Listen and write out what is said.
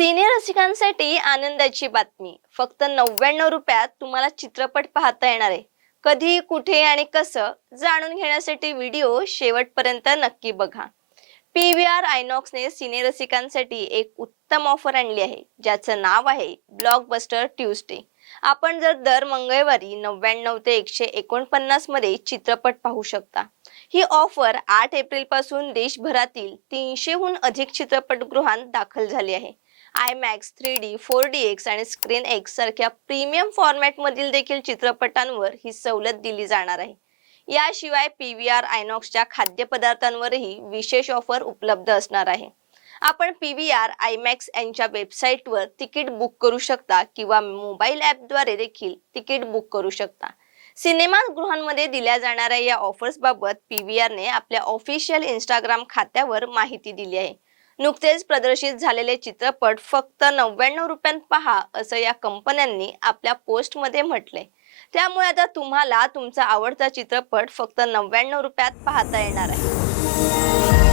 सिने रसिकांसाठी आनंदाची बातमी. फक्त नव्याण्णव रुपयात तुम्हाला चित्रपट पाहता येणार आहे. कधी कुठे आणि कसं जाणून घेण्यासाठी व्हिडिओ शेवटपर्यंत नक्की बघा. पी व्ही आर आयनॉक्सने सिने रसिकांसाठी एक उत्तम ऑफर आणली आहे. ज्याचं नाव आहे ब्लॉकबस्टर ट्यूस्डे आपण जर दर मंगळवारी नव्याण्णव ते एकशे एकोणपन्नासमध्ये चित्रपट पाहू शकता. ही ऑफर आठ एप्रिलपासून देशभरातील तीनशेहून अधिक चित्रपटगृहांत दाखल झाली आहे. IMAX three D four D X आणि स्क्रीन एक्स सारख्या प्रीमियम फॉर्मॅटमधील देखील चित्रपटांवर ही सवलत दिली जाणार आहे. याशिवाय पी व्ही आर आयनॉक्सच्या खाद्यपदार्थांवरही विशेष ऑफर उपलब्ध असणार आहे. आपण पी व्ही आर आयमॅक्स यांच्या वेबसाईटवर तिकीट बुक करू शकता किंवा मोबाईल ॲपद्वारे देखील तिकीट बुक करू शकता. सिनेमागृहांमध्ये दिल्या जाणाऱ्या या ऑफर्स बाबत पी व्ही आरने आपल्या ऑफिशियल इंस्टाग्राम खात्यावर माहिती दिली आहे. नुकतेच प्रदर्शित झालेले चित्रपट फक्त नव्याण्णव रुपयांत पहा असं या कंपन्यांनी आपल्या पोस्टमध्ये म्हटले त्यामुळे आता तुम्हाला तुमचा आवडता चित्रपट फक्त नव्याण्णव रुपयात पाहता येणार आहे.